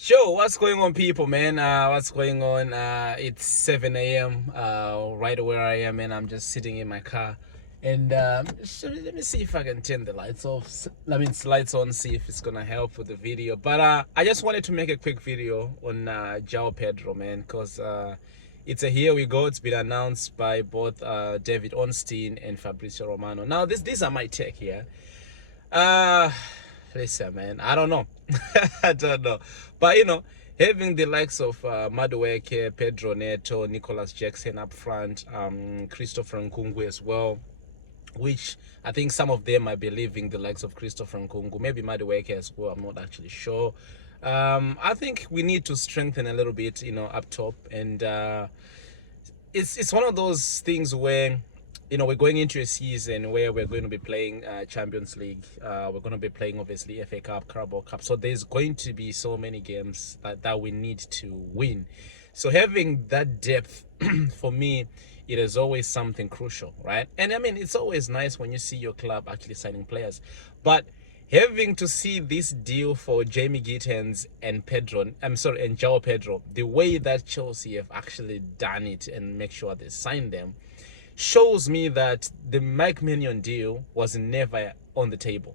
Sure, what's going on, people, man? What's going on? It's 7 a.m. Right where I am, and I'm just sitting in my car. And so let me see if I can turn the lights off. It's lights on, see if it's gonna help with the video. But I just wanted to make a quick video on Joao Pedro, man, because it's a here we go. It's been announced by both David Ornstein and Fabrizio Romano. Now, these are my take here. Uh, Listen, man, I don't know. I don't know. But, having the likes of Madueke, Pedro Neto, Nicholas Jackson up front, Christopher Nkungu as well, which I think some of them might be leaving the likes of Christopher Nkungu, maybe Madueke as well. I'm not actually sure. I think we need to strengthen a little bit, up top. And it's one of those things where we're going into a season where we're going to be playing Champions League. We're going to be playing, obviously, FA Cup, Carabao Cup. So there's going to be so many games that we need to win. So having that depth, for me, it is always something crucial, right? And I mean, it's always nice when you see your club actually signing players. But having to see this deal for Jamie Gittens and Joao Pedro, the way that Chelsea have actually done it and make sure they sign them, shows me that the Mike Maignan deal was never on the table.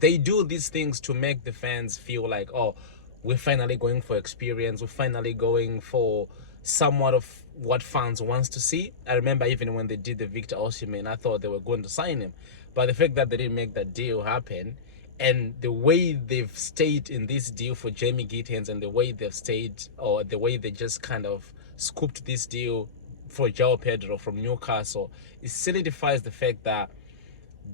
They do these things to make the fans feel like, oh, we're finally going for experience. We're finally going for somewhat of what fans wants to see. I remember even when they did the Victor Osimhen, I thought they were going to sign him. But the fact that they didn't make that deal happen, and the way they've stayed in this deal for Jamie Gittens, and the way they've stayed, or the way they just kind of scooped this deal for Joao Pedro from Newcastle, it solidifies the fact that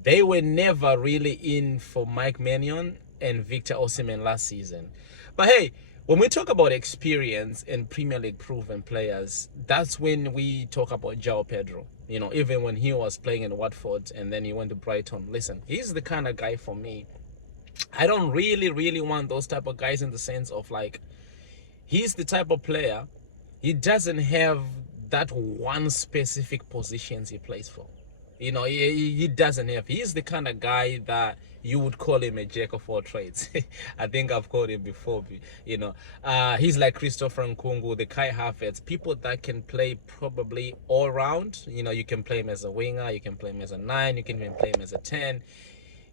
they were never really in for Mike Maignan and Victor Osimhen last season. But hey, when we talk about experience and Premier League proven players, that's when we talk about Joao Pedro. Even when he was playing in Watford and then he went to Brighton, listen, he's the kind of guy for me. I don't really, really want those type of guys in the sense of like, he's the type of player, he doesn't have that one specific positions he plays for. He doesn't have. He's the kind of guy that you would call him a jack of all trades. I think I've called him before. He's like Christopher Nkungu, the Kai Havertz, people that can play probably all round. You can play him as a winger, you can play him as a 9, you can even play him as a 10.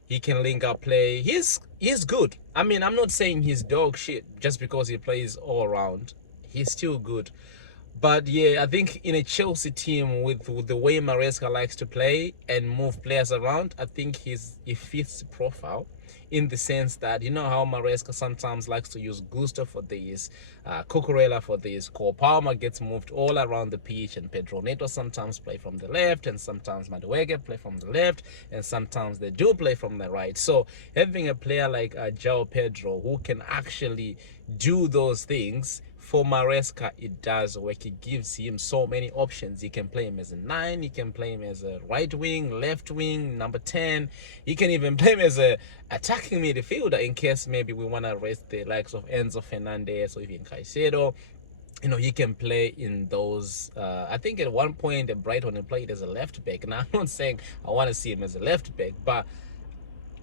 He can link up play. He's good. I mean, I'm not saying he's dog shit just because he plays all around. He's still good. But yeah, I think in a Chelsea team with the way Maresca likes to play and move players around, I think he fits the profile, in the sense that how Maresca sometimes likes to use Gusto for this, Cucurella for this, Cole Palmer gets moved all around the pitch, and Pedro Neto sometimes play from the left, and sometimes Madueke play from the left, and sometimes they do play from the right. So having a player like Joao Pedro who can actually do those things, for Maresca, it does work. It gives him so many options. He can play him as a 9. He can play him as a right wing, left wing, number 10. He can even play him as a attacking midfielder in case maybe we want to rest the likes of Enzo Fernandez or even Caicedo. He can play in those. I think at one point at Brighton he played as a left back. Now, I'm not saying I want to see him as a left back, but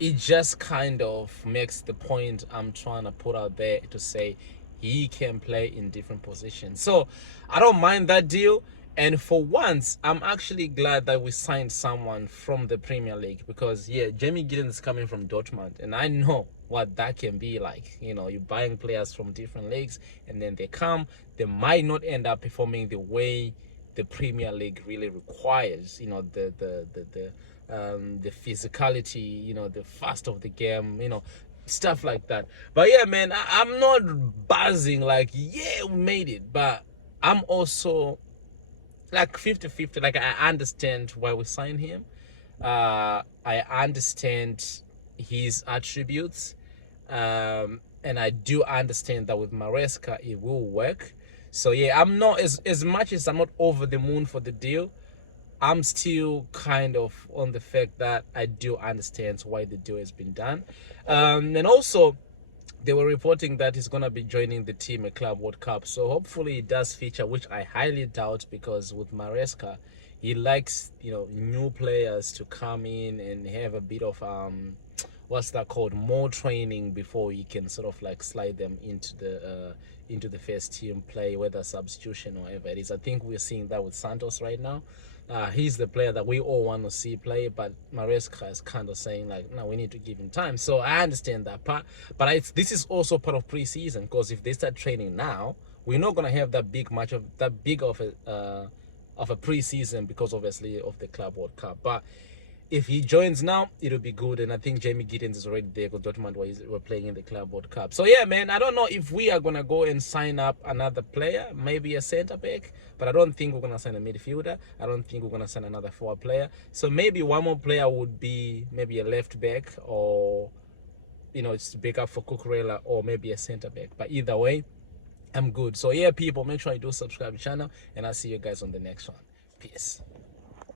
it just kind of makes the point I'm trying to put out there to say he can play in different positions. So I don't mind that deal. And for once, I'm actually glad that we signed someone from the Premier League, because yeah, Jamie Gittens is coming from Dortmund, and I know what that can be like. You're buying players from different leagues, and then they might not end up performing the way the Premier League really requires. The physicality, the fast of the game, stuff like that. But yeah, man, I'm not buzzing like, yeah, we made it, but I'm also like 50-50. Like, I understand why we signed him. I understand his attributes, and I do understand that with Maresca it will work. So yeah, I'm not as much as I'm not over the moon for the deal, I'm still kind of on the fact that I do understand why the deal has been done. And also, they were reporting that he's going to be joining the team at Club World Cup. So hopefully it does feature, which I highly doubt, because with Maresca, he likes, new players to come in and have a bit of what's that called, more training before you can sort of like slide them into the first team play, whether substitution or whatever it is. I think we're seeing that with Santos right now. He's the player that we all want to see play, but Maresca is kind of saying like, no, we need to give him time. So I understand that part, but this is also part of preseason, because if they start training now, we're not gonna have that big of a preseason, because obviously of the Club World Cup. But if he joins now, it'll be good. And I think Jamie Giddens is already there, because Dortmund were playing in the Club World Cup. So yeah, man, I don't know if we are going to go and sign up another player, maybe a centre back, but I don't think we're going to sign a midfielder. I don't think we're going to sign another forward player. So maybe one more player would be maybe a left back, or, it's back up for Cucurella, or maybe a centre back. But either way, I'm good. So yeah, people, make sure you do subscribe to the channel, and I'll see you guys on the next one. Peace.